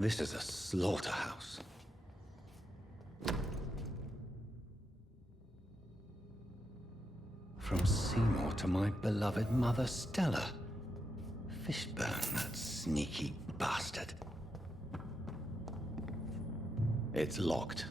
This is a slaughterhouse. From Seymour to my beloved mother Stella. Fishburne, that sneaky bastard. It's locked.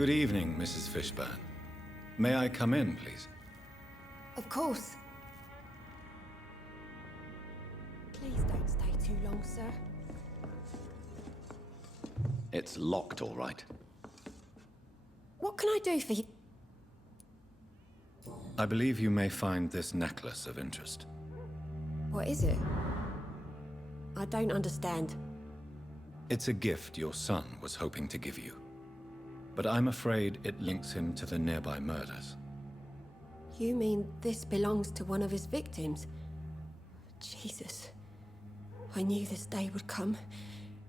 Good evening, Mrs. Fishburne. May I come in, please? Of course. Please don't stay too long, sir. It's locked, all right. What can I do for you? I believe you may find this necklace of interest. What is it? I don't understand. It's a gift your son was hoping to give you. But I'm afraid it links him to the nearby murders. You mean this belongs to one of his victims? Jesus. I knew this day would come.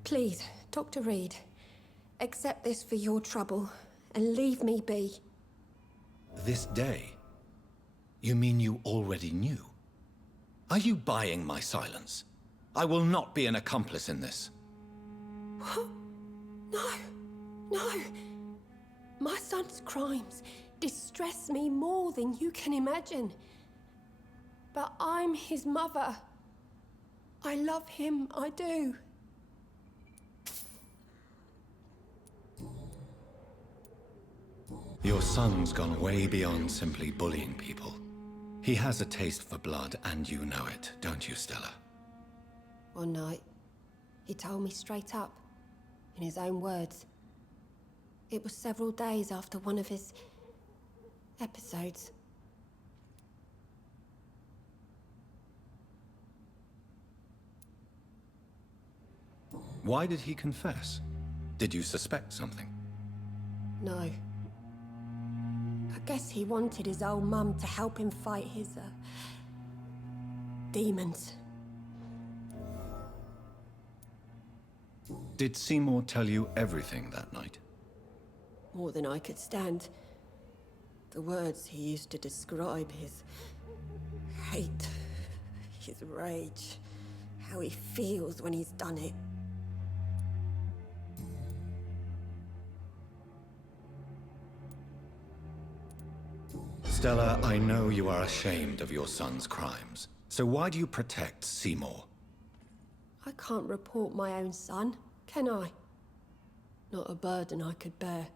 Please, Dr. Reed, accept this for your trouble and leave me be. This day? You mean you already knew? Are you buying my silence? I will not be an accomplice in this. What? No. No. My son's crimes distress me more than you can imagine. But I'm his mother. I love him, I do. Your son's gone way beyond simply bullying people. He has a taste for blood, and you know it, don't you, Stella? One night, he told me straight up, in his own words. It was several days after one of his episodes. Why did he confess? Did you suspect something? No. I guess he wanted his old mum to help him fight his, demons. Did Seymour tell you everything that night? More than I could stand. The words he used to describe his hate, his rage, how he feels when he's done it. Stella, I know you are ashamed of your son's crimes. So why do you protect Seymour? I can't report my own son, can I? Not a burden I could bear.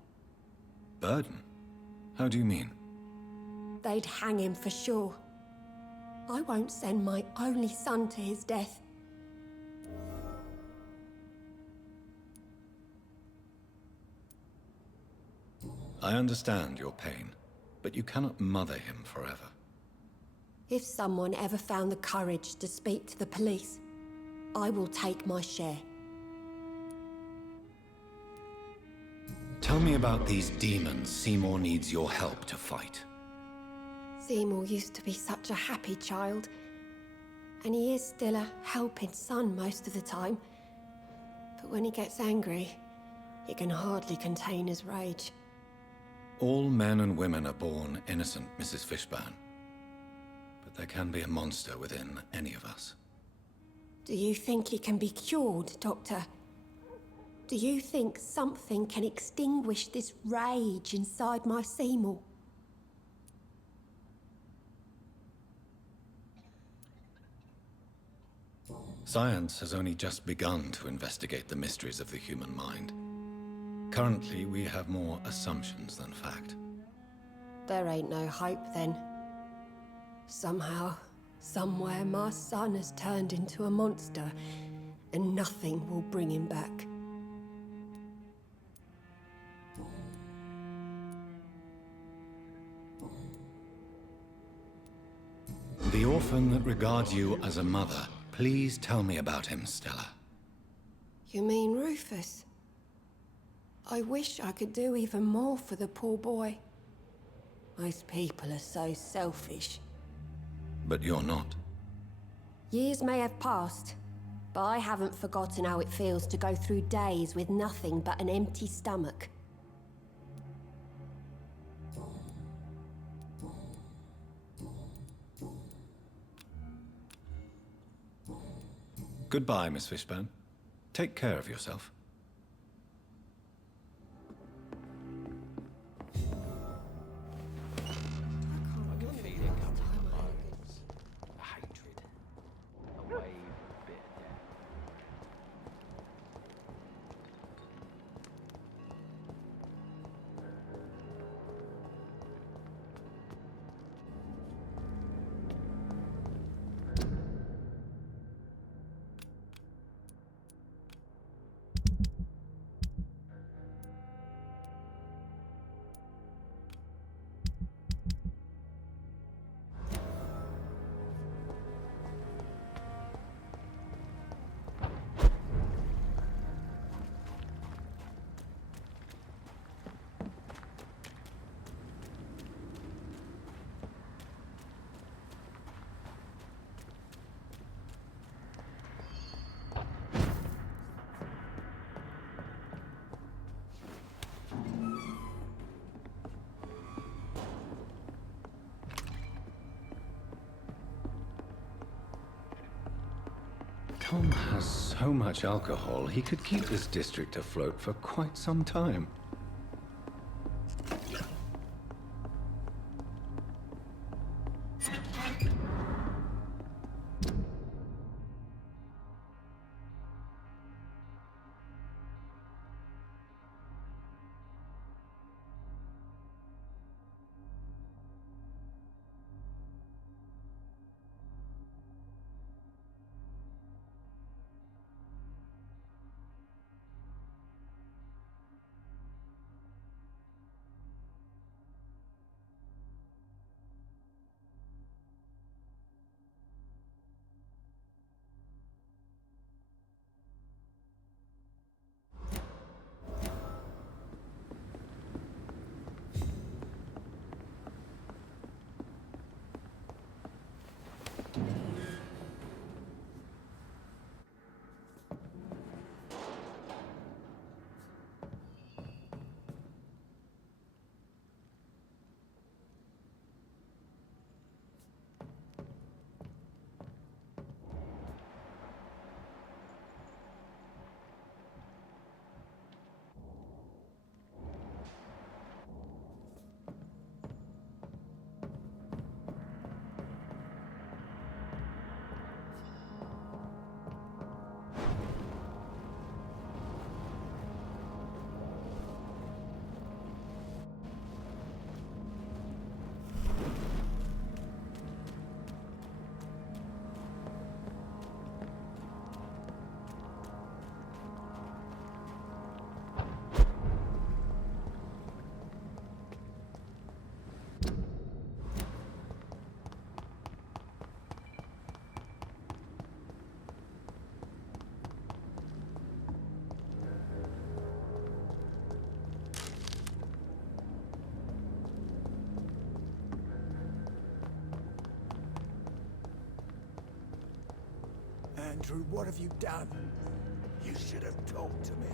Burden? How do you mean? They'd hang him for sure. I won't send my only son to his death. I understand your pain, but you cannot mother him forever. If someone ever found the courage to speak to the police, I will take my share. Tell me about these demons Seymour needs your help to fight. Seymour used to be such a happy child, and he is still a helping son most of the time. But when he gets angry, he can hardly contain his rage. All men and women are born innocent, Mrs. Fishburne. But there can be a monster within any of us. Do you think he can be cured, Doctor? Do you think something can extinguish this rage inside my Seymour? Science has only just begun to investigate the mysteries of the human mind. Currently, we have more assumptions than fact. There ain't no hope then. Somehow, somewhere, my son has turned into a monster, and nothing will bring him back. The orphan that regards you as a mother, please tell me about him, Stella. You mean Rufus? I wish I could do even more for the poor boy. Most people are so selfish. But you're not. Years may have passed, but I haven't forgotten how it feels to go through days with nothing but an empty stomach. Goodbye, Miss Fishburne. Take care of yourself. Tom has so much alcohol, he could keep this district afloat for quite some time. Andrew, what have you done? You should have talked to me.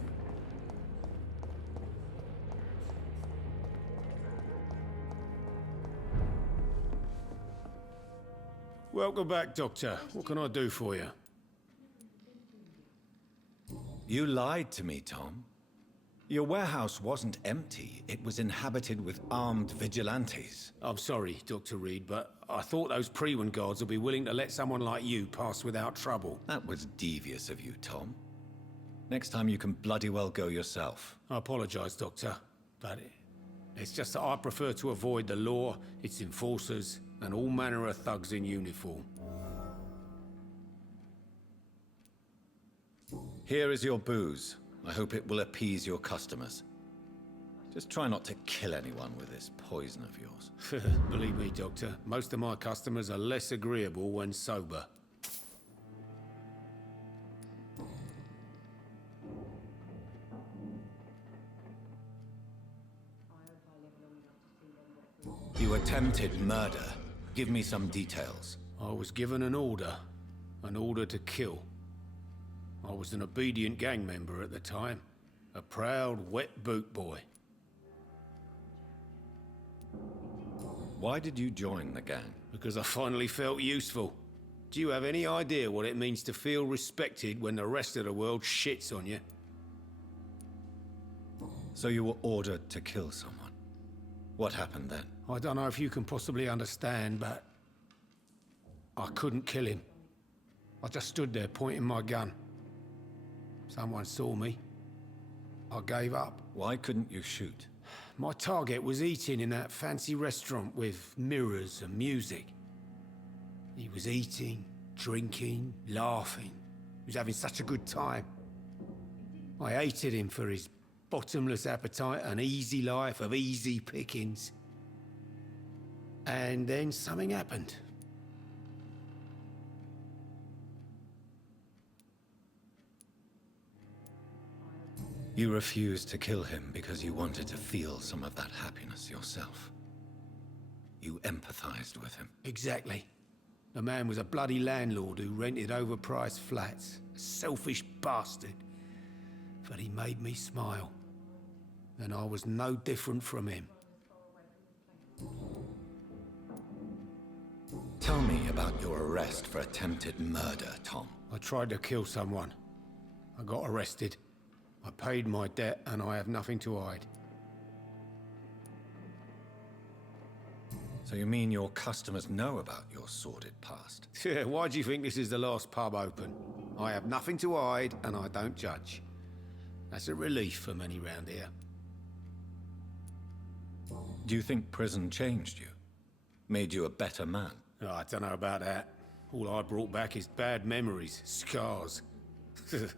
Welcome back, Doctor. What can I do for you? You lied to me, Tom. Your warehouse wasn't empty. It was inhabited with armed vigilantes. I'm sorry, Dr. Reed, but I thought those Prewen guards would be willing to let someone like you pass without trouble. That was devious of you, Tom. Next time you can bloody well go yourself. I apologize, Doctor, but it's just that I prefer to avoid the law, its enforcers, and all manner of thugs in uniform. Here is your booze. I hope it will appease your customers. Just try not to kill anyone with this poison of yours. Believe me, Doctor, most of my customers are less agreeable when sober. You attempted murder. Give me some details. I was given an order to kill. I was an obedient gang member at the time, a proud wet boot boy. Why did you join the gang? Because I finally felt useful. Do you have any idea what it means to feel respected when the rest of the world shits on you? So you were ordered to kill someone. What happened then? I don't know if you can possibly understand, but I couldn't kill him. I just stood there pointing my gun. Someone saw me. I gave up. Why couldn't you shoot? My target was eating in that fancy restaurant with mirrors and music. He was eating, drinking, laughing. He was having such a good time. I hated him for his bottomless appetite and easy life of easy pickings. And then something happened. You refused to kill him because you wanted to feel some of that happiness yourself. You empathized with him. Exactly. The man was a bloody landlord who rented overpriced flats. A selfish bastard. But he made me smile. And I was no different from him. Tell me about your arrest for attempted murder, Tom. I tried to kill someone. I got arrested. I paid my debt and I have nothing to hide. So you mean your customers know about your sordid past? Yeah, why do you think this is the last pub open? I have nothing to hide and I don't judge. That's a relief for many round here. Do you think prison changed you? Made you a better man? Oh, I don't know about that. All I brought back is bad memories, scars,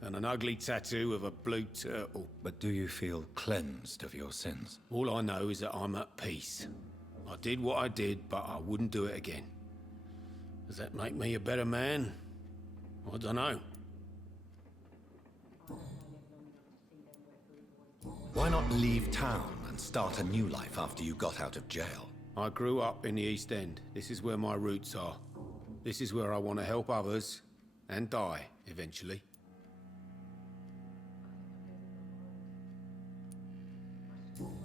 and an ugly tattoo of a blue turtle. But do you feel cleansed of your sins? All I know is that I'm at peace. I did what I did, but I wouldn't do it again. Does that make me a better man? I don't know. Why not leave town and start a new life after you got out of jail? I grew up in the East End. This is where my roots are. This is where I want to help others and die, eventually.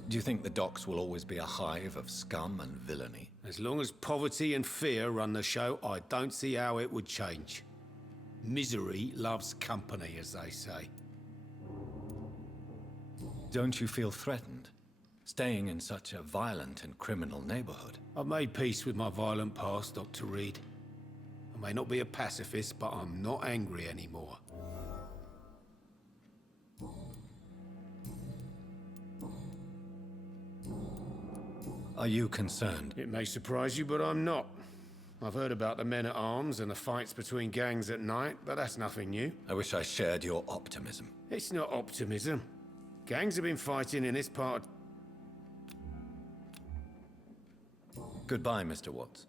Do you think the docks will always be a hive of scum and villainy? As long as poverty and fear run the show, I don't see how it would change. Misery loves company, as they say. Don't you feel threatened, staying in such a violent and criminal neighborhood? I've made peace with my violent past, Dr. Reed. I may not be a pacifist, but I'm not angry anymore. Are you concerned? It may surprise you, but I'm not. I've heard about the men-at-arms and the fights between gangs at night, but that's nothing new. I wish I shared your optimism. It's not optimism. Gangs have been fighting in this part. Goodbye, Mr. Watts.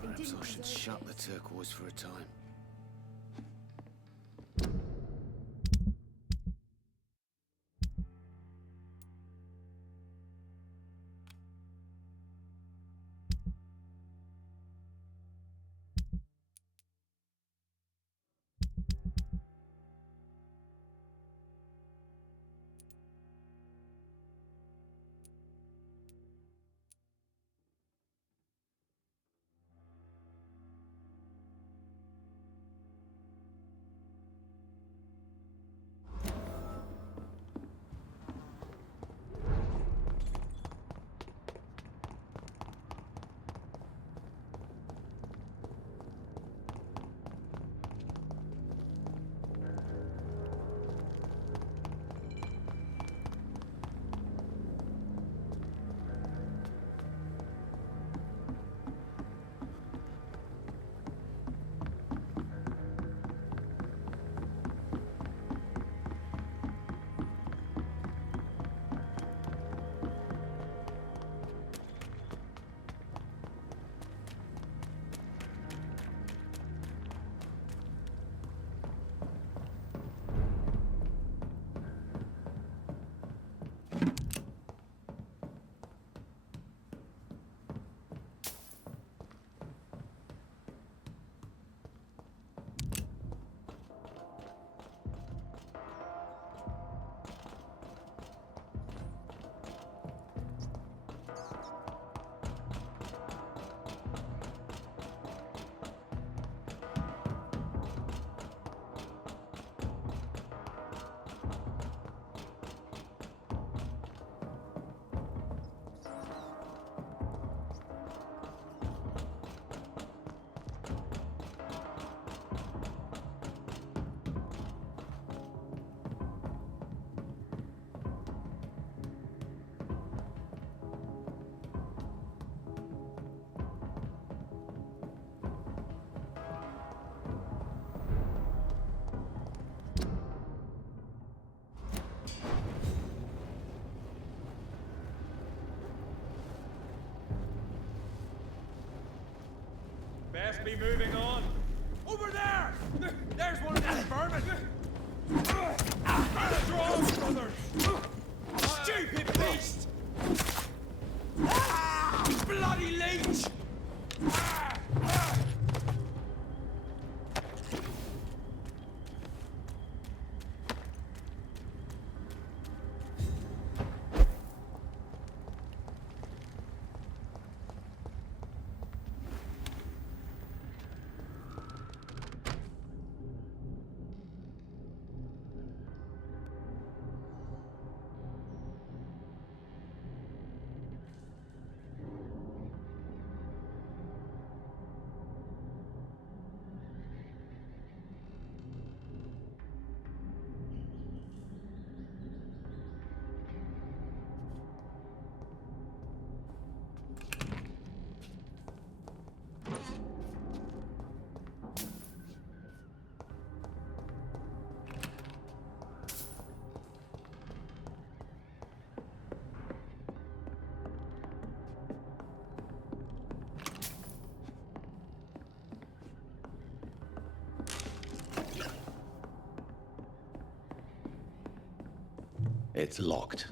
Perhaps I should shut the turquoise for a time. Best be moving on. Over there! There's one of them vermin! Draw, brothers! Stupid beast! Bloody leech! It's locked.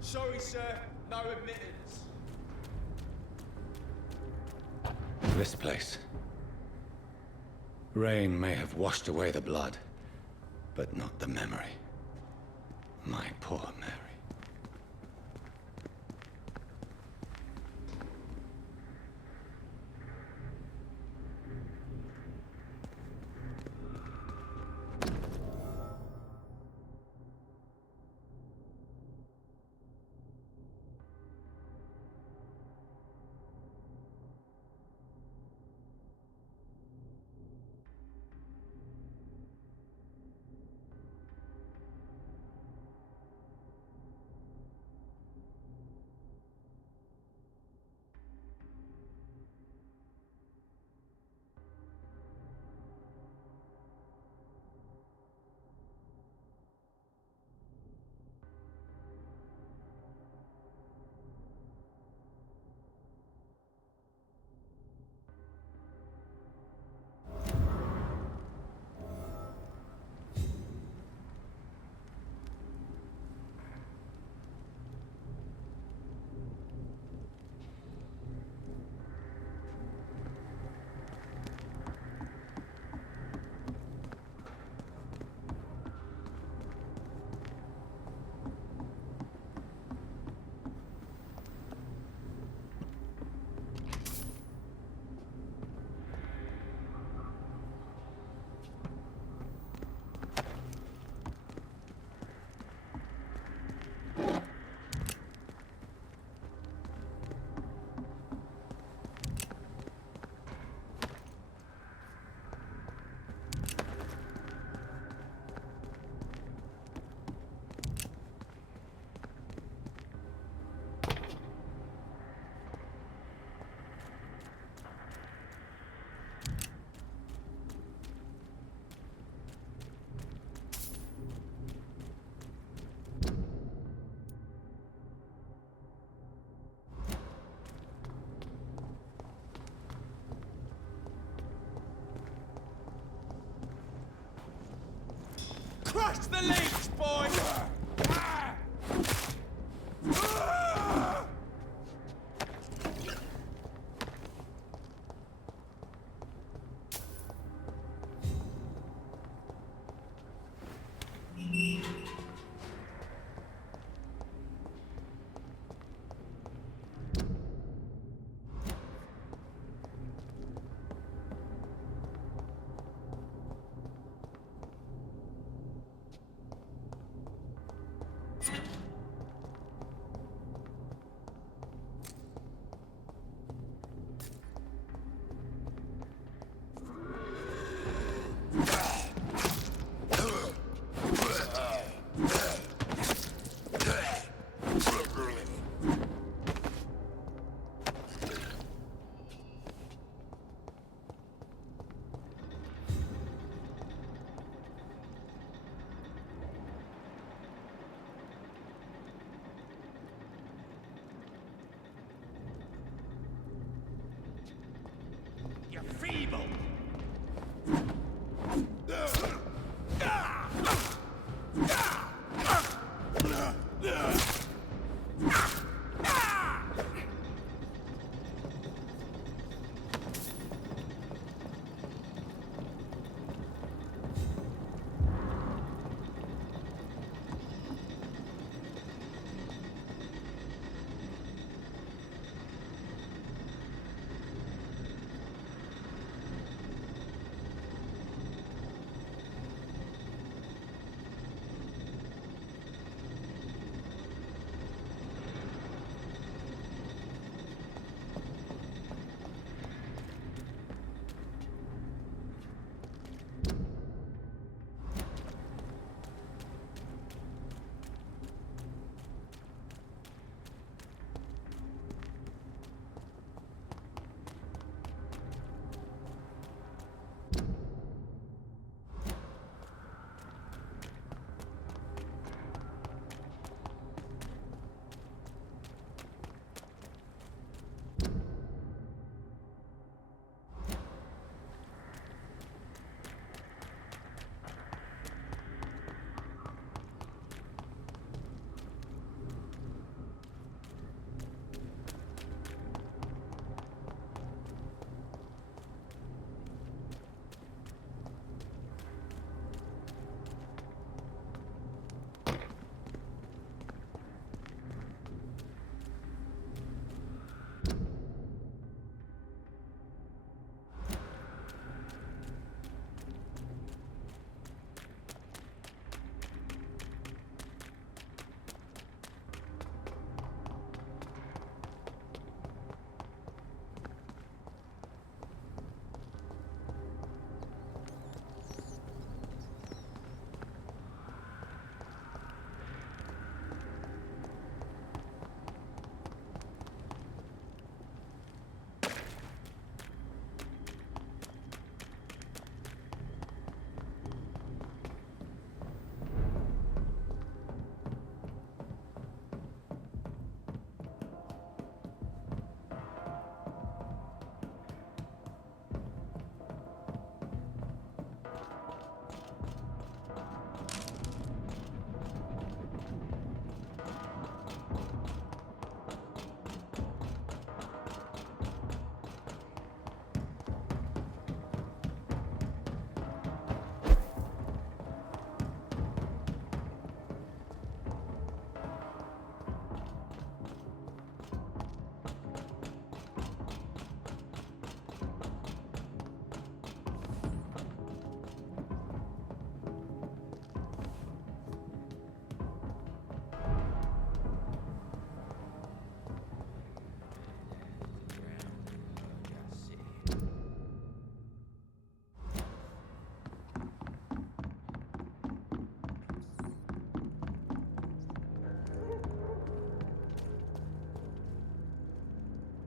Sorry, sir. No admittance. This place. Rain may have washed away the blood, but not the memory. My poor Mary. Catch the leech, boy! You're feeble!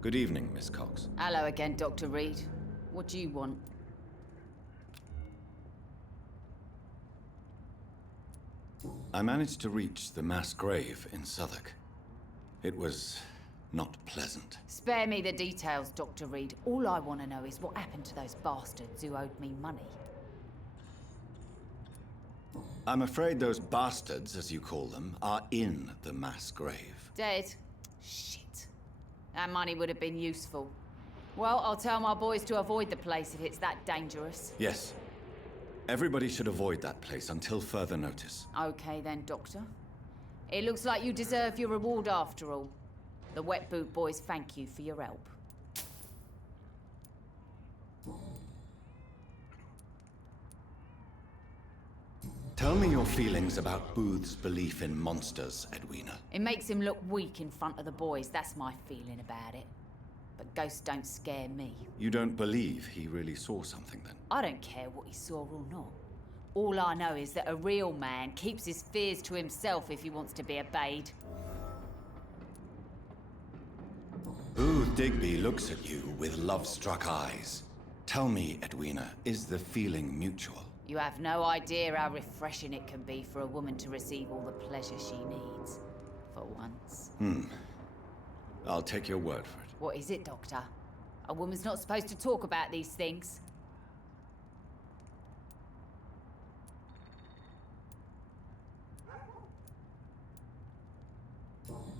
Good evening, Miss Cox. Hello again, Dr. Reed. What do you want? I managed to reach the mass grave in Southwark. It was not pleasant. Spare me the details, Dr. Reed. All I want to know is what happened to those bastards who owed me money. I'm afraid those bastards, as you call them, are in the mass grave. Dead? Shit. That money would have been useful. Well, I'll tell my boys to avoid the place if it's that dangerous. Yes. Everybody should avoid that place until further notice. Okay then, Doctor. It looks like you deserve your reward after all. The Wet Boot Boys thank you for your help. Tell me your feelings about Booth's belief in monsters, Edwina. It makes him look weak in front of the boys, that's my feeling about it. But ghosts don't scare me. You don't believe he really saw something, then? I don't care what he saw or not. All I know is that a real man keeps his fears to himself if he wants to be obeyed. Booth Digby looks at you with love-struck eyes. Tell me, Edwina, is the feeling mutual? You have no idea how refreshing it can be for a woman to receive all the pleasure she needs. For once. I'll take your word for it. What is it, Doctor? A woman's not supposed to talk about these things.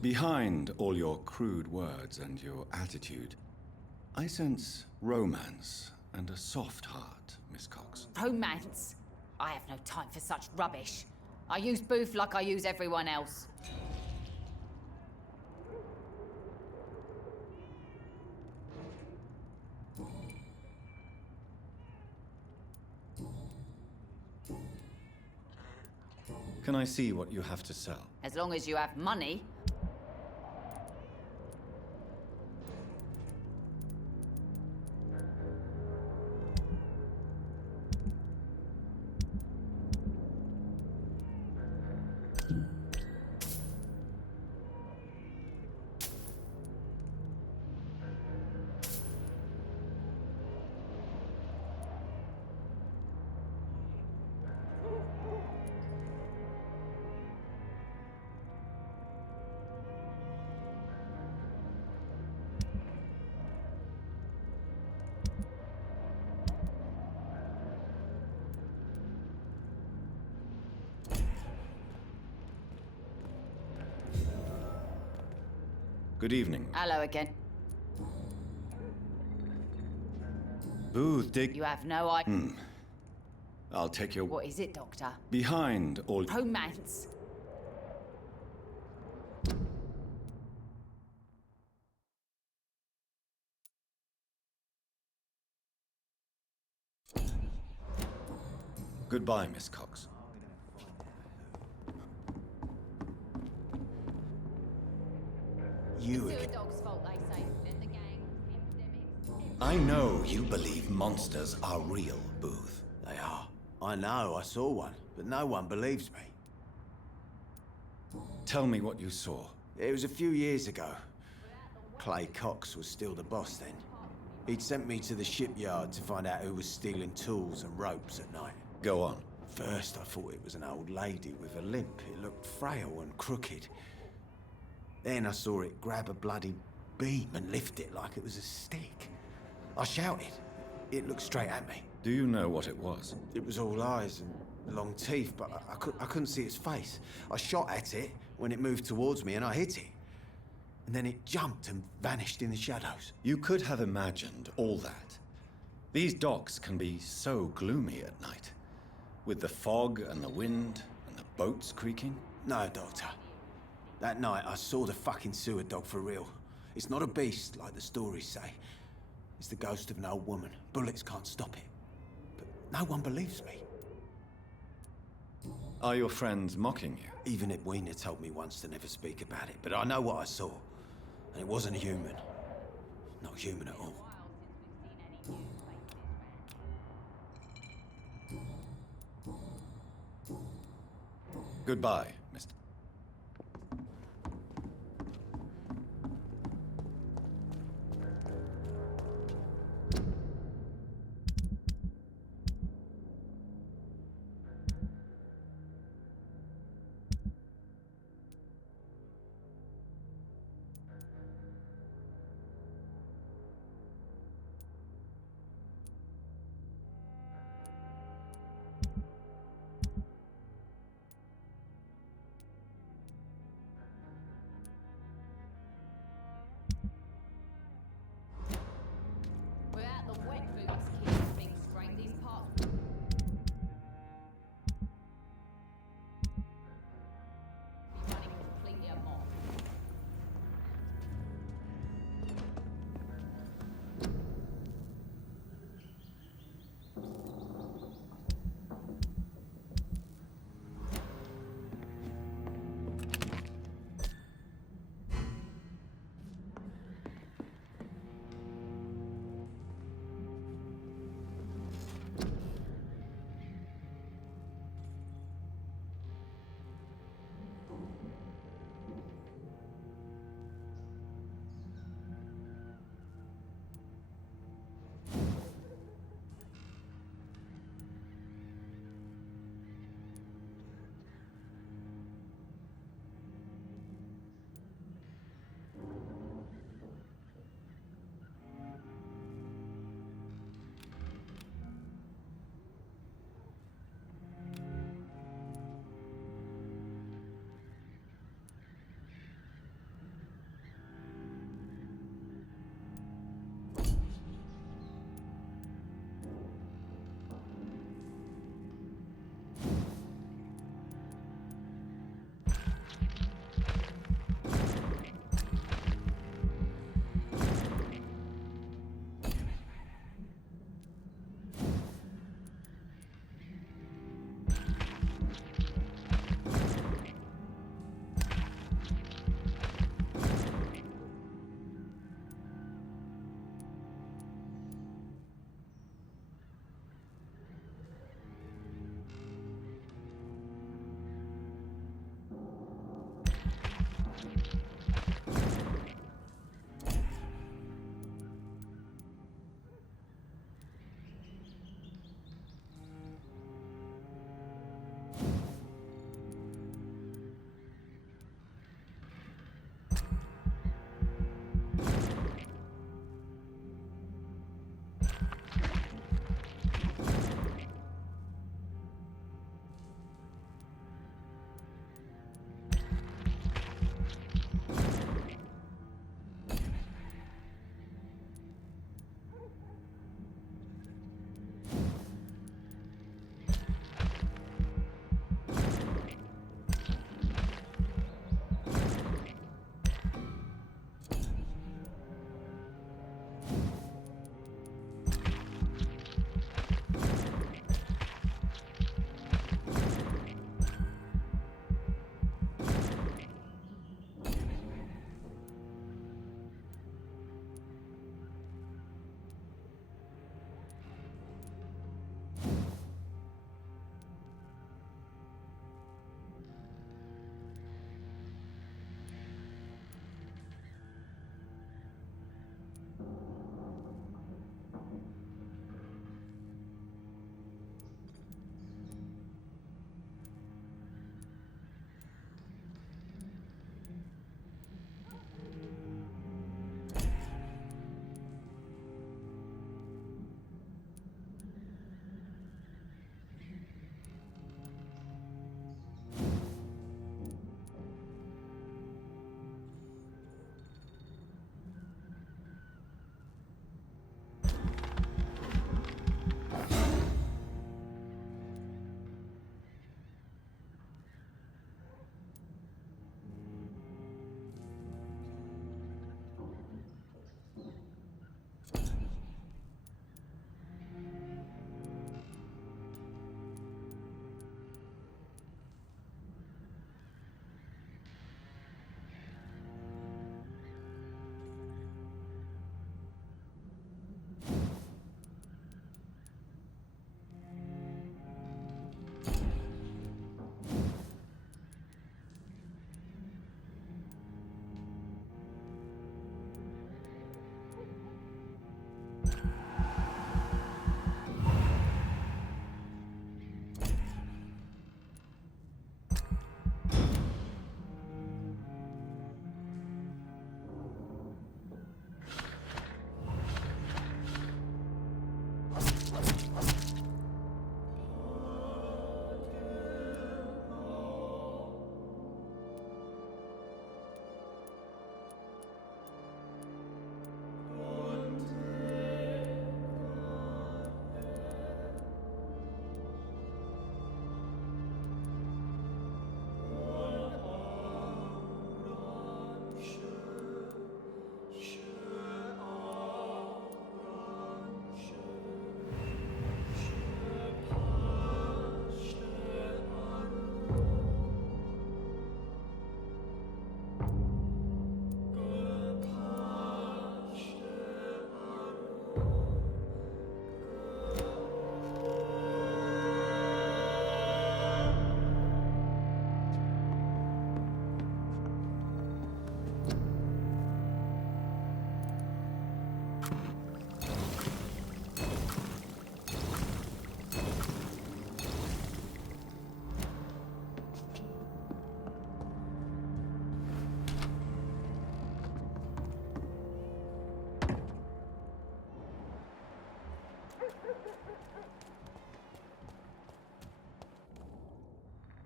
Behind all your crude words and your attitude, I sense romance and a soft heart, Miss Cox. Romance? I have no time for such rubbish. I use Booth like I use everyone else. Can I see what you have to sell? As long as you have money. Good evening. Hello again. Booth Dig... You have no idea. I'll take your... What is it, Doctor? Behind all... Romance? Goodbye, Miss Cox. You It's again. a dog's fault, they say. Then the gang, I know you believe monsters are real, Booth. They are. I know, I saw one, but no one believes me. Tell me what you saw. It was a few years ago. Clay Cox was still the boss then. He'd sent me to the shipyard to find out who was stealing tools and ropes at night. Go on. First, I thought it was an old lady with a limp. It looked frail and crooked. Then I saw it grab a bloody beam and lift it like it was a stick. I shouted. It looked straight at me. Do you know what it was? It was all eyes and long teeth, but I couldn't see its face. I shot at it when it moved towards me and I hit it. And then it jumped and vanished in the shadows. You could have imagined all that. These docks can be so gloomy at night. With the fog and the wind and the boats creaking. No, Doctor. That night I saw the fucking sewer dog for real. It's not a beast like the stories say. It's the ghost of an old woman. Bullets can't stop it. But no one believes me. Are your friends mocking you? Even Edwina told me once to never speak about it, but I know what I saw. And it wasn't human. Not human at all. Goodbye, Mr.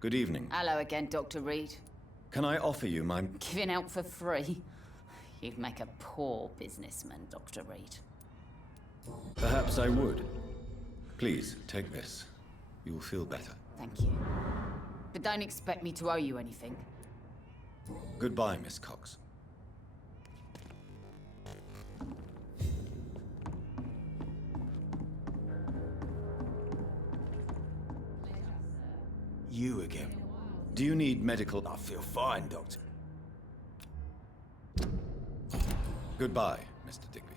Good evening. Hello again, Dr. Reed. Can I offer you my... Giving out for free? You'd make a poor businessman, Dr. Reed. Perhaps I would. Please, take this. You'll feel better. Thank you. But don't expect me to owe you anything. Goodbye, Miss Cox. You again. Do you need medical... I feel fine, Doctor. Goodbye, Mr. Digby.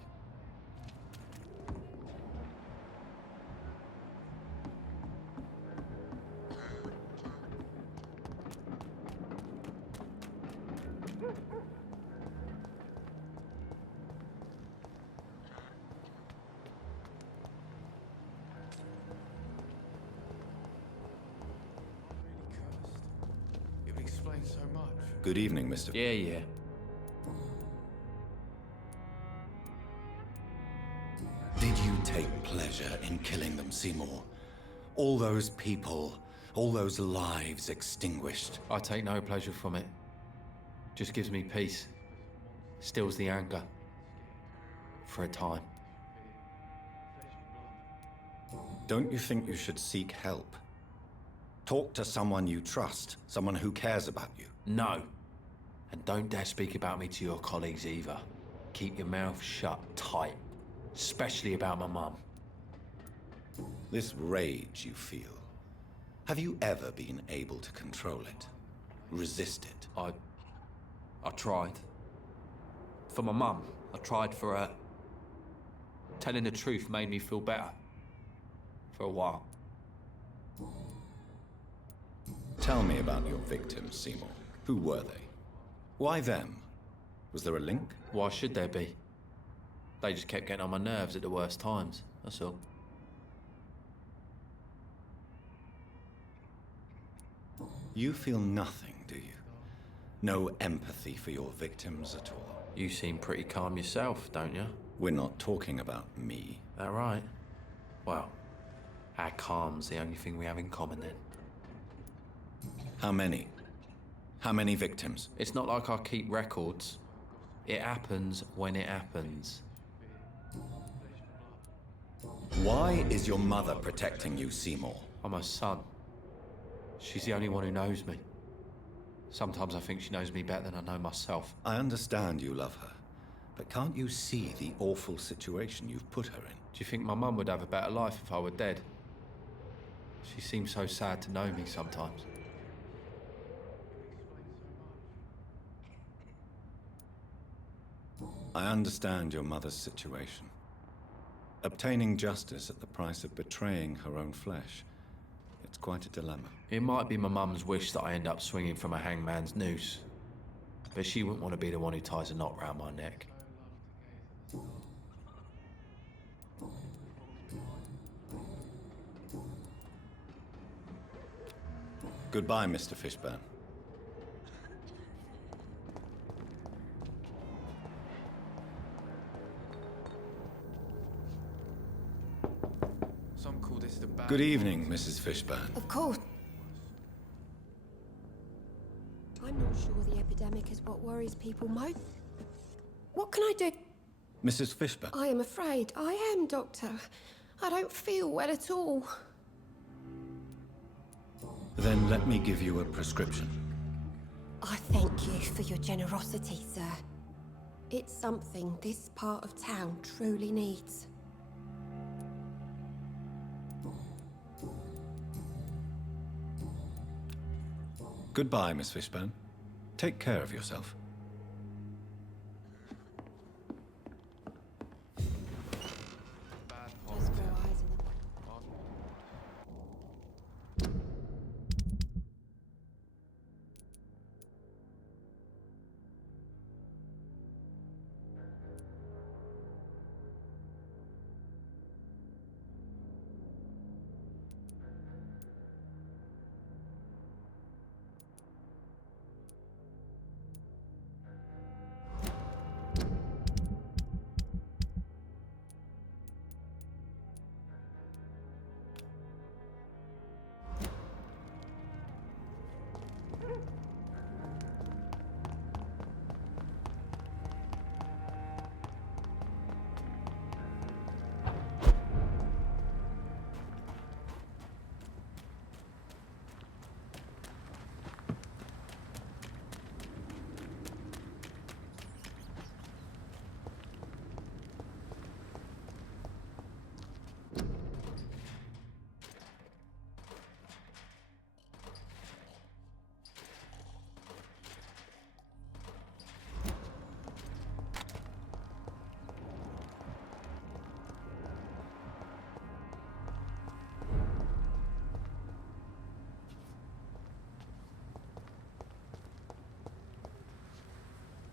It would explain so much. Good evening, Mr. Yeah. Did you take pleasure in killing them, Seymour? All those people, all those lives extinguished. I take no pleasure from it. Just gives me peace. Stills the anger. For a time. Don't you think you should seek help? Talk to someone you trust, someone who cares about you. No. And don't dare speak about me to your colleagues either. Keep your mouth shut tight. Especially about my mum. This rage you feel, have you ever been able to control it? Resist it? I tried. For my mum. I tried for her. Telling the truth made me feel better. For a while. Tell me about your victims, Seymour. Who were they? Why them? Was there a link? Why should there be? They just kept getting on my nerves at the worst times, that's all. You feel nothing, do you? No empathy for your victims at all? You seem pretty calm yourself, don't you? We're not talking about me. That right? Well, our calm's the only thing we have in common then. How many? How many victims? It's not like I keep records. It happens when it happens. Why is your mother protecting you, Seymour? I'm her son. She's the only one who knows me. Sometimes I think she knows me better than I know myself. I understand you love her, but can't you see the awful situation you've put her in? Do you think my mum would have a better life if I were dead? She seems so sad to know me sometimes. I understand your mother's situation. Obtaining justice at the price of betraying her own flesh. It's quite a dilemma. It might be my mum's wish that I end up swinging from a hangman's noose. But she wouldn't want to be the one who ties a knot round my neck. Goodbye, Mr. Fishburne. Some call this the bad. Good evening, Mrs. Fishburne. Of course. I'm not sure the epidemic is what worries people most. What can I do? Mrs. Fishburne. I am afraid. I am, Doctor. I don't feel well at all. Then let me give you a prescription. I thank you for your generosity, sir. It's something this part of town truly needs. Goodbye, Miss Fishburne. Take care of yourself. Bad Just grow eyes in the...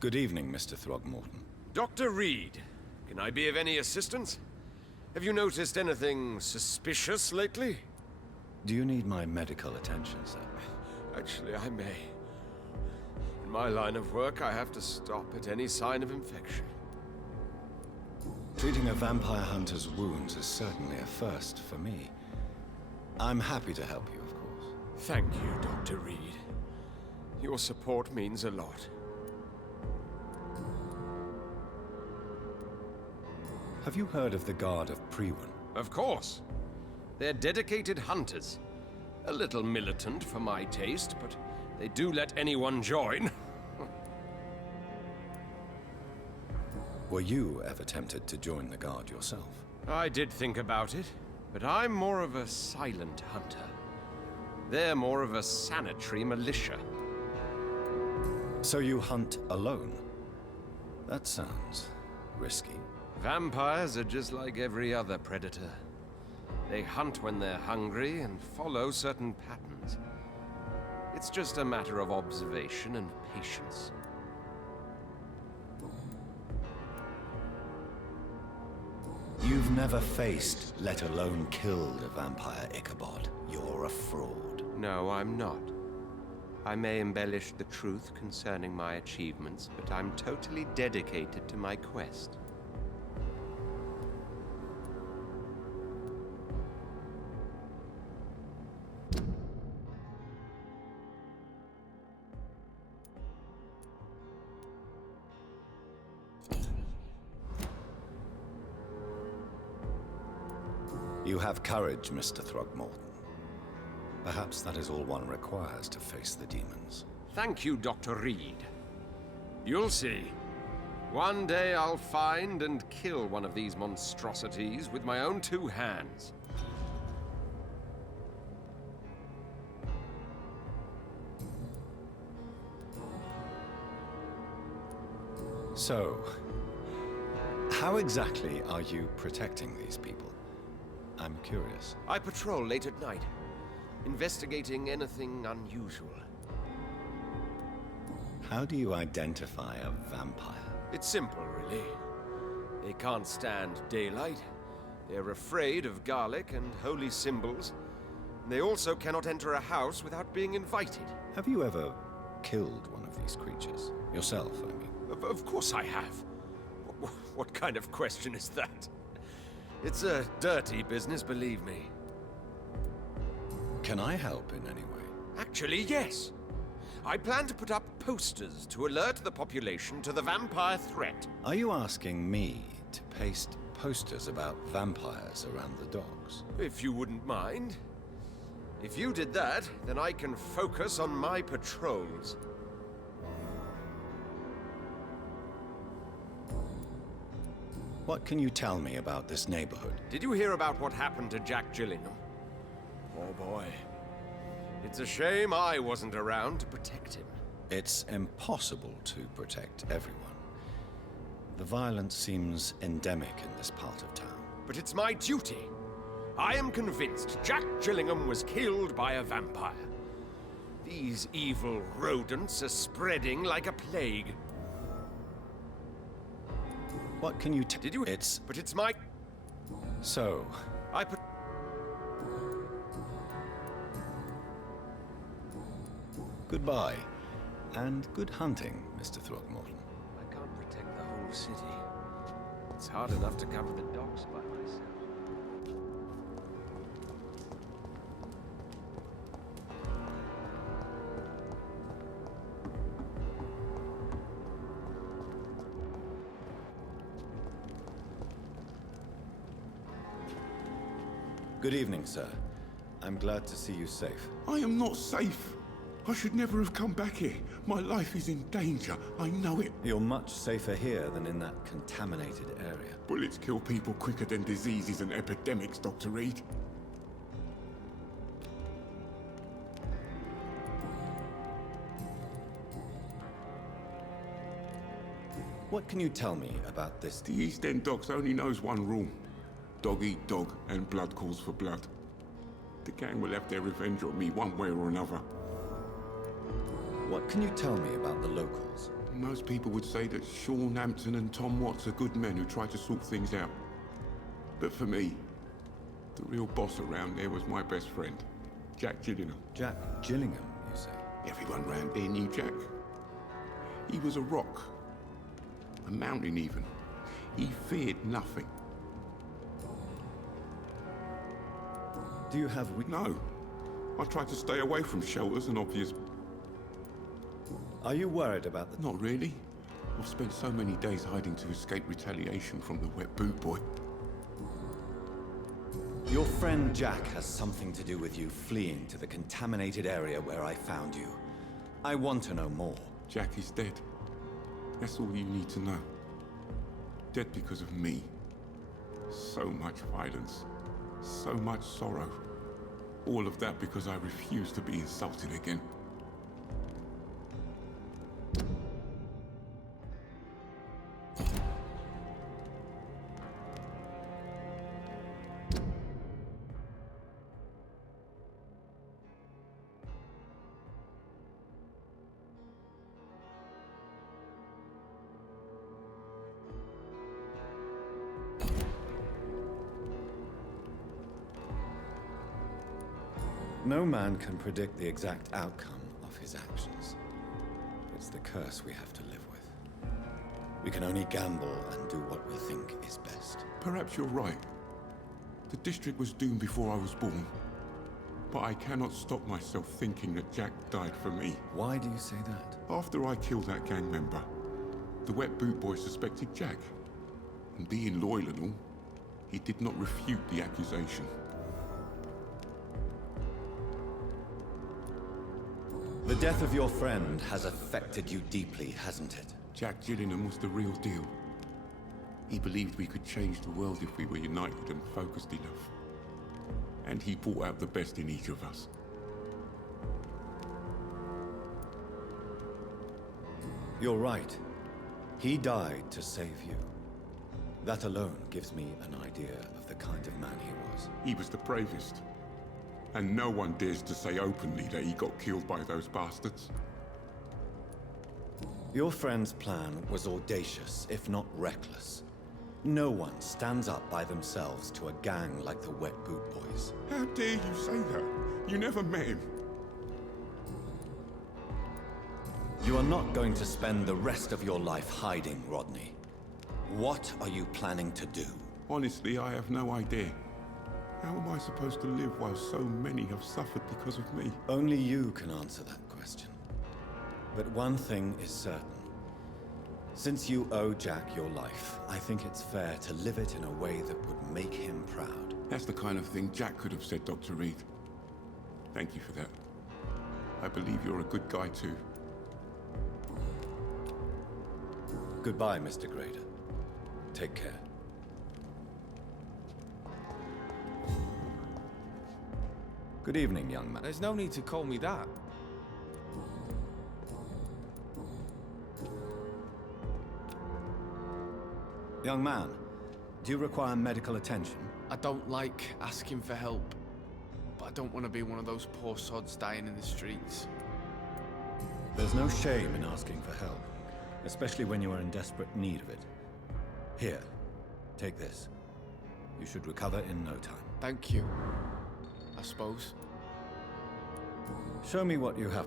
Good evening, Mr. Throgmorton. Dr. Reed, can I be of any assistance? Have you noticed anything suspicious lately? Do you need my medical attention, sir? Actually, I may. In my line of work, I have to stop at any sign of infection. Treating a vampire hunter's wounds is certainly a first for me. I'm happy to help you, of course. Thank you, Dr. Reed. Your support means a lot. Have you heard of the Guard of Priwen? Of course. They're dedicated hunters. A little militant for my taste, but they do let anyone join. Were you ever tempted to join the Guard yourself? I did think about it, but I'm more of a silent hunter. They're more of a sanitary militia. So you hunt alone? That sounds risky. Vampires are just like every other predator. They hunt when they're hungry and follow certain patterns. It's just a matter of observation and patience. You've never faced, let alone killed a vampire, Ichabod. You're a fraud. No, I'm not. I may embellish the truth concerning my achievements, but I'm totally dedicated to my quest. You have courage, Mr. Throgmorton. Perhaps that is all one requires to face the demons. Thank you, Dr. Reed. You'll see. One day I'll find and kill one of these monstrosities with my own 2 hands. So, how exactly are you protecting these people? I'm curious. I patrol late at night, investigating anything unusual. How do you identify a vampire? It's simple, really. They can't stand daylight. They're afraid of garlic and holy symbols. They also cannot enter a house without being invited. Have you ever killed one of these creatures? Yourself, I mean. Of course I have. What kind of question is that? It's a dirty business, believe me. Can I help in any way? Actually, yes. I plan to put up posters to alert the population to the vampire threat. Are you asking me to paste posters about vampires around the docks? If you wouldn't mind. If you did that, then I can focus on my patrols. What can you tell me about this neighborhood? Did you hear about what happened to Jack Gillingham? Poor boy. It's a shame I wasn't around to protect him. It's impossible to protect everyone. The violence seems endemic in this part of town. But it's my duty. I am convinced Jack Gillingham was killed by a vampire. These evil rodents are spreading like a plague. What can you Did you? But it's my... So... I put... Goodbye. And good hunting, Mr. Throgmorton. I can't protect the whole city. It's hard enough to cover the docks by myself. Good evening, sir. I'm glad to see you safe. I am not safe. I should never have come back here. My life is in danger. I know it. You're much safer here than in that contaminated area. Bullets kill people quicker than diseases and epidemics, Dr. Reed. What can you tell me about this? The East End docks only knows one rule. Dog eat dog, and blood calls for blood. The gang will have their revenge on me one way or another. What can you tell me about the locals? Most people would say that Sean Hampton and Tom Watts are good men who try to sort things out. But for me, the real boss around there was my best friend, Jack Gillingham. Jack Gillingham, you say? Everyone round here knew Jack. He was a rock. A mountain even. He feared nothing. Do you have No. I tried to stay away from shelters and obvious... Are you worried about the... Not really. I've spent so many days hiding to escape retaliation from the wet boot boy. Your friend Jack has something to do with you fleeing to the contaminated area where I found you. I want to know more. Jack is dead. That's all you need to know. Dead because of me. So much violence. So much sorrow. All of that because I refuse to be insulted again. No man can predict the exact outcome of his actions. It's the curse we have to live with. We can only gamble and do what we think is best. Perhaps you're right. The district was doomed before I was born. But I cannot stop myself thinking that Jack died for me. Why do you say that? After I killed that gang member, the wet boot boy suspected Jack. And being loyal and all, he did not refute the accusation. The death of your friend has affected you deeply, hasn't it? Jack Gillingham was the real deal. He believed we could change the world if we were united and focused enough. And he brought out the best in each of us. You're right. He died to save you. That alone gives me an idea of the kind of man he was. He was the bravest. And no one dares to say openly that he got killed by those bastards. Your friend's plan was audacious, if not reckless. No one stands up by themselves to a gang like the Wet Boot Boys. How dare you say that? You never met him. You are not going to spend the rest of your life hiding, Rodney. What are you planning to do? Honestly, I have no idea. How am I supposed to live while so many have suffered because of me? Only you can answer that question. But one thing is certain. Since you owe Jack your life, I think it's fair to live it in a way that would make him proud. That's the kind of thing Jack could have said, Dr. Reed. Thank you for that. I believe you're a good guy too. Goodbye, Mr. Grader. Take care. Good evening, young man. There's no need to call me that. Young man, do you require medical attention? I don't like asking for help, but I don't want to be one of those poor sods dying in the streets. There's no shame in asking for help, especially when you are in desperate need of it. Here, take this. You should recover in no time. Thank you, I suppose. Show me what you have.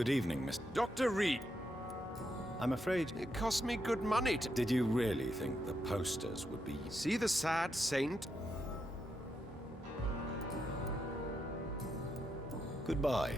Good evening, Mr. Dr. Reed, I'm afraid... it cost me good money to... Did you really think the posters would be... See the sad saint? Goodbye.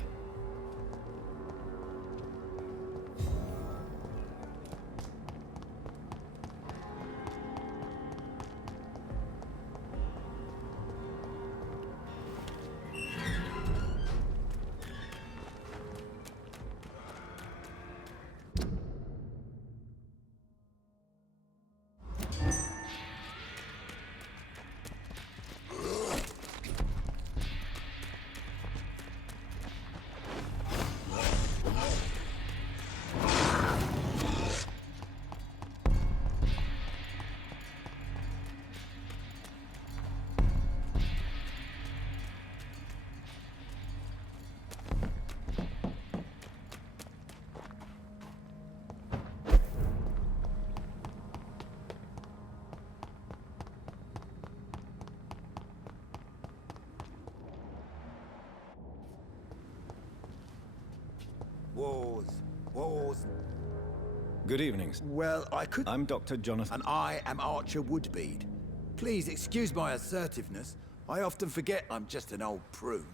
Wars. Good evening, sir. Well, I could... I'm Dr. Jonathan... And I am Archer Woodbead. Please excuse my assertiveness. I often forget I'm just an old prune.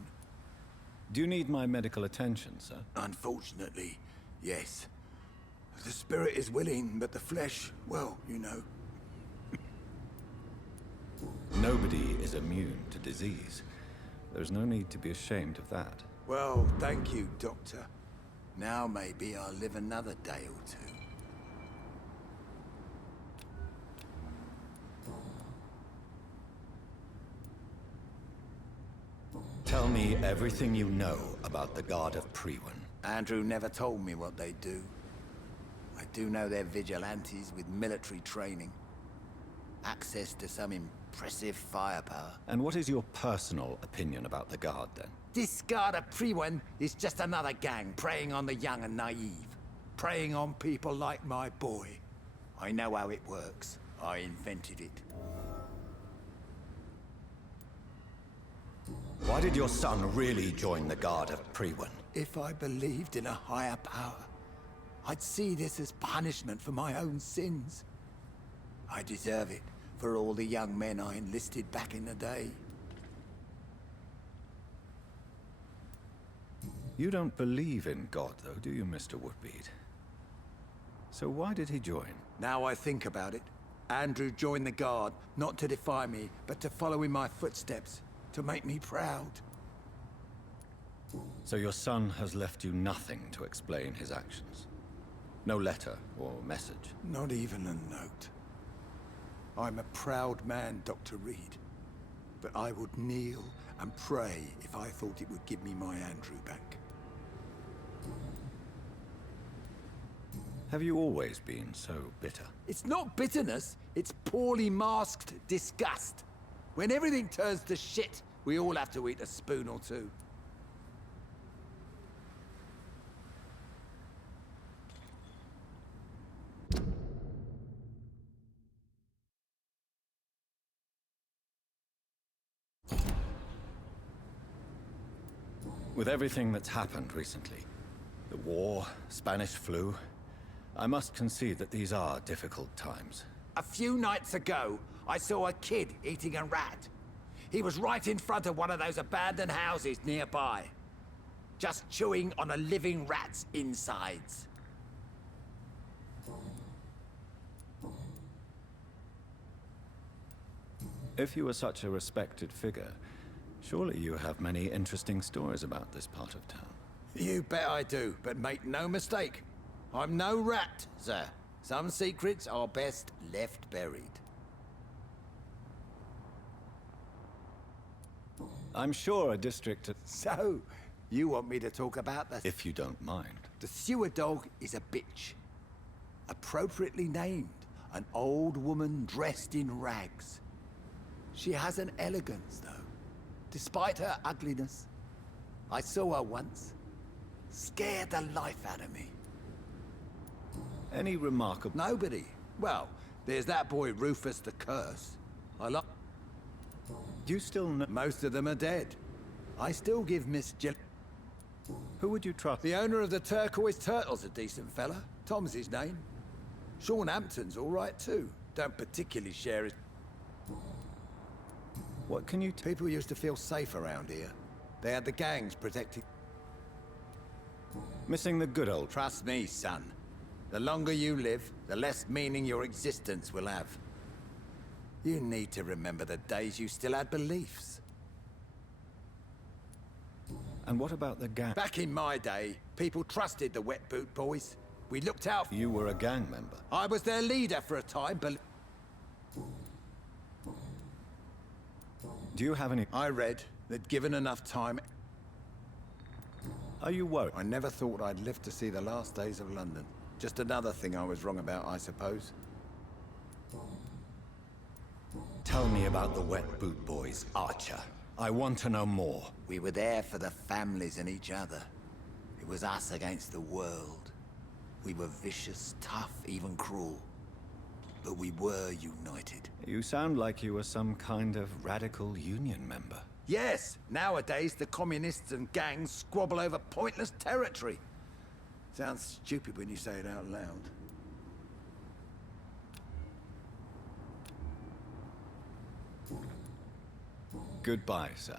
Do you need my medical attention, sir? Unfortunately, yes. The spirit is willing, but the flesh, well, you know. Nobody is immune to disease. There's no need to be ashamed of that. Well, thank you, Doctor. Now maybe I'll live another day or two. Tell me everything you know about the Guard of Priwen. Andrew never told me what they do. I do know they're vigilantes with military training. Access to some impressive firepower. And what is your personal opinion about the Guard, then? This Guard of Priwen is just another gang preying on the young and naive. Preying on people like my boy. I know how it works. I invented it. Why did your son really join the Guard of Priwen? If I believed in a higher power, I'd see this as punishment for my own sins. I deserve it for all the young men I enlisted back in the day. You don't believe in God, though, do you, Mr. Woodbead? So why did he join? Now I think about it, Andrew joined the Guard, not to defy me, but to follow in my footsteps, to make me proud. So your son has left you nothing to explain his actions? No letter or message? Not even a note. I'm a proud man, Dr. Reed. But I would kneel and pray if I thought it would give me my Andrew back. Have you always been so bitter? It's not bitterness, it's poorly masked disgust. When everything turns to shit, we all have to eat a spoon or two. With everything that's happened recently, the war, Spanish flu, I must concede that these are difficult times. A few nights ago, I saw a kid eating a rat. He was right in front of one of those abandoned houses nearby. Just chewing on a living rat's insides. If you are such a respected figure, surely you have many interesting stories about this part of town. You bet I do, but make no mistake. I'm no rat, sir. Some secrets are best left buried. I'm sure a district... So, you want me to talk about the... If you don't mind. The sewer dog is a bitch. Appropriately named. An old woman dressed in rags. She has an elegance, though. Despite her ugliness. I saw her once. Scared the life out of me. Any remarkable... Nobody. Well, there's that boy Rufus the Curse. You still know... Most of them are dead. I still give Miss Jill... Who would you trust? The owner of the Turquoise Turtle's a decent fella. Tom's his name. Sean Hampton's all right too. Don't particularly share his... What can you People used to feel safe around here. They had the gangs protecting... Missing the good old... Trust me, son. The longer you live, the less meaning your existence will have. You need to remember the days you still had beliefs. And what about the gang? Back in my day, people trusted the Wet Boot Boys. We looked out for... You were a gang member. I was their leader for a time, but... Do you have any... I read that given enough time... Are you worried? I never thought I'd live to see the last days of London. Just another thing I was wrong about, I suppose. Tell me about the Wet Boot Boys, Archer. I want to know more. We were there for the families and each other. It was us against the world. We were vicious, tough, even cruel. But we were united. You sound like you were some kind of radical union member. Yes, nowadays the communists and gangs squabble over pointless territory. Sounds stupid when you say it out loud. Goodbye, sir.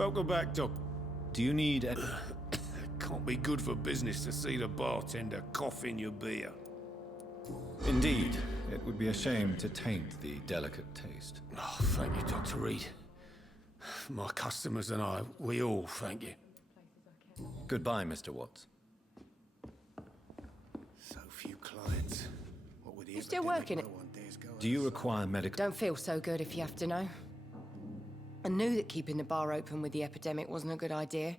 Welcome back, Doc. Do you need a... Can't be good for business to see the bartender coughing your beer. Indeed. It would be a shame to taint the delicate taste. Oh, thank you, Dr. Reed. My customers and I, we all thank you. Goodbye, Mr. Watts. So few clients. What would You still working it? Do you require medical... Don't feel so good if you have to know. I knew that keeping the bar open with the epidemic wasn't a good idea.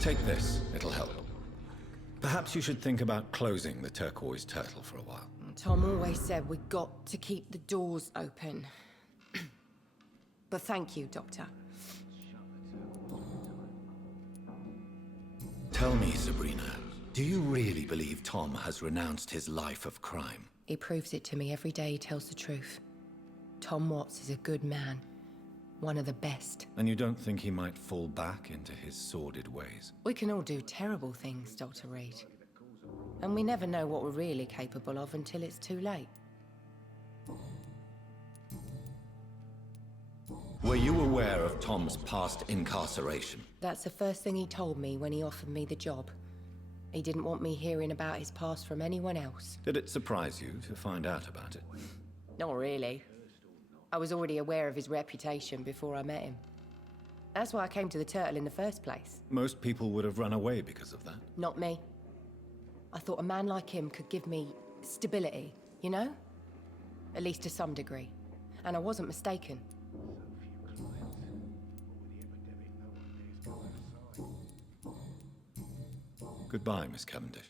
Take this. It'll help. Perhaps you should think about closing the Turquoise Turtle for a while. Tom always said we got to keep the doors open. But thank you, Doctor. Tell me, Sabrina, do you really believe Tom has renounced his life of crime? He proves it to me every day he tells the truth. Tom Watts is a good man. One of the best. And you don't think he might fall back into his sordid ways? We can all do terrible things, Dr. Reed. And we never know what we're really capable of until it's too late. Were you aware of Tom's past incarceration? That's the first thing he told me when he offered me the job. He didn't want me hearing about his past from anyone else. Did it surprise you to find out about it? Not really. I was already aware of his reputation before I met him. That's why I came to the Turtle in the first place. Most people would have run away because of that. Not me. I thought a man like him could give me stability, you know? At least to some degree. And I wasn't mistaken. Goodbye, Miss Cavendish.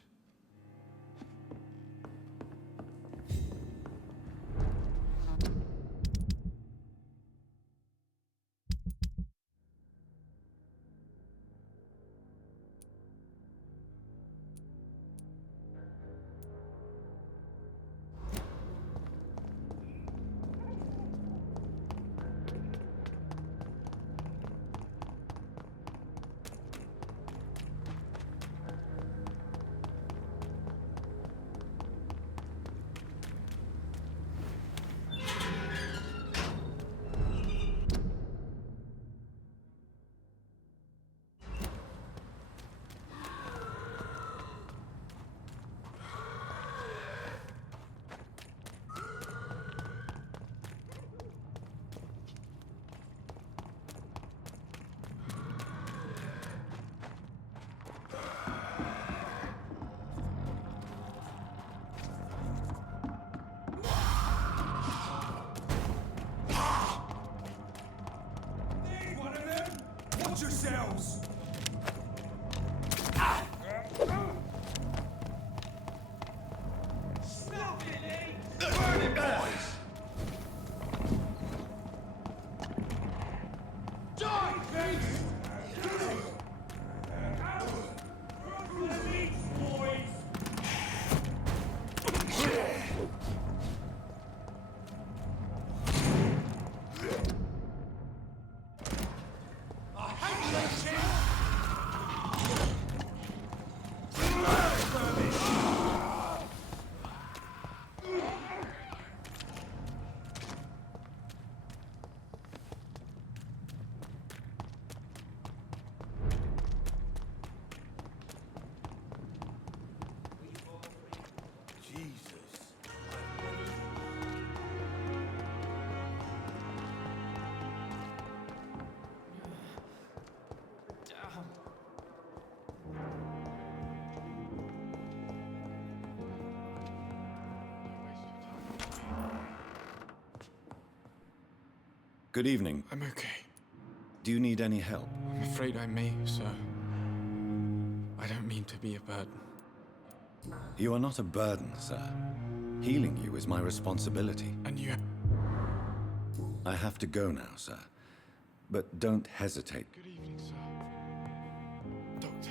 Watch yourselves! Stop it, eh? Burn it, boys! Die, face! Boys! Good evening. I'm okay. Do you need any help? I'm afraid I may, sir. I don't mean to be a burden. You are not a burden, sir. Healing you is my responsibility. And you... I have to go now, sir. But don't hesitate. Good evening, sir. Doctor.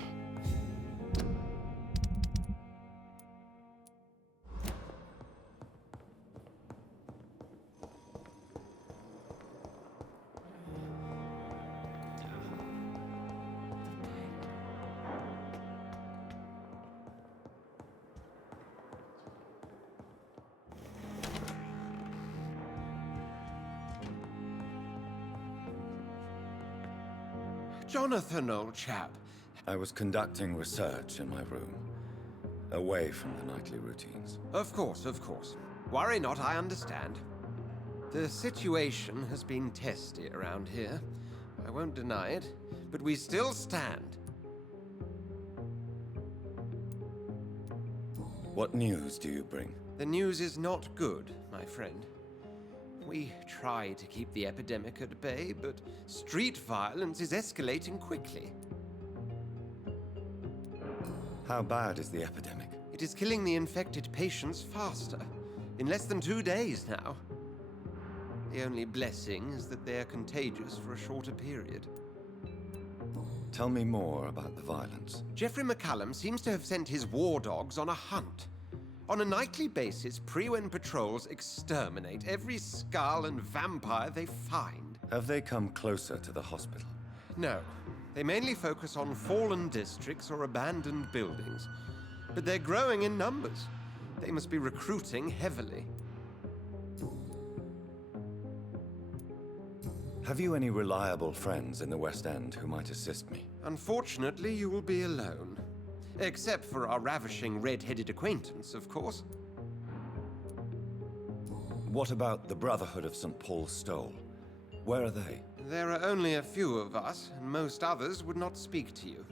Jonathan, old chap. I was conducting research in my room, away from the nightly routines. Of course, of course. Worry not, I understand. The situation has been testy around here. I won't deny it, but we still stand. What news do you bring? The news is not good, my friend. We try to keep the epidemic at bay, but street violence is escalating quickly. How bad is the epidemic? It is killing the infected patients faster. In less than 2 days now. The only blessing is that they are contagious for a shorter period. Tell me more about the violence. Geoffrey McCallum seems to have sent his war dogs on a hunt. On a nightly basis, Prewen patrols exterminate every skull and vampire they find. Have they come closer to the hospital? No. They mainly focus on fallen districts or abandoned buildings. But they're growing in numbers. They must be recruiting heavily. Have you any reliable friends in the West End who might assist me? Unfortunately, you will be alone. Except for our ravishing red-headed acquaintance, of course. What about the Brotherhood of St. Paul's Stole? Where are they? There are only a few of us, and most others would not speak to you.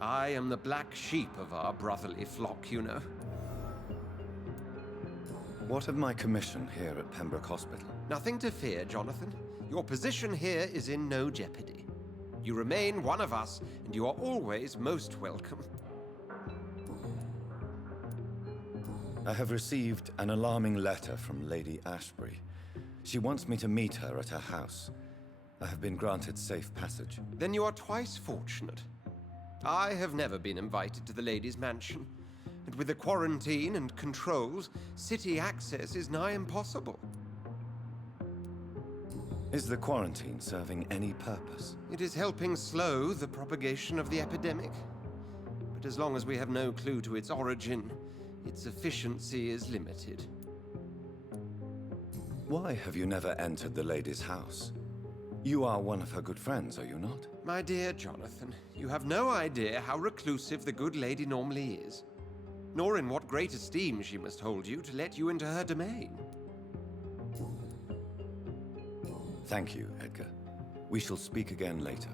I am the black sheep of our brotherly flock, you know. What of my commission here at Pembroke Hospital? Nothing to fear, Jonathan. Your position here is in no jeopardy. You remain one of us, and you are always most welcome. I have received an alarming letter from Lady Ashbury. She wants me to meet her at her house. I have been granted safe passage. Then you are twice fortunate. I have never been invited to the lady's mansion, and with the quarantine and controls, city access is nigh impossible. Is the quarantine serving any purpose? It is helping slow the propagation of the epidemic. But as long as we have no clue to its origin, its efficiency is limited. Why have you never entered the lady's house? You are one of her good friends, are you not? My dear Jonathan, you have no idea how reclusive the good lady normally is, nor in what great esteem she must hold you to let you into her domain. Thank you, Edgar. We shall speak again later.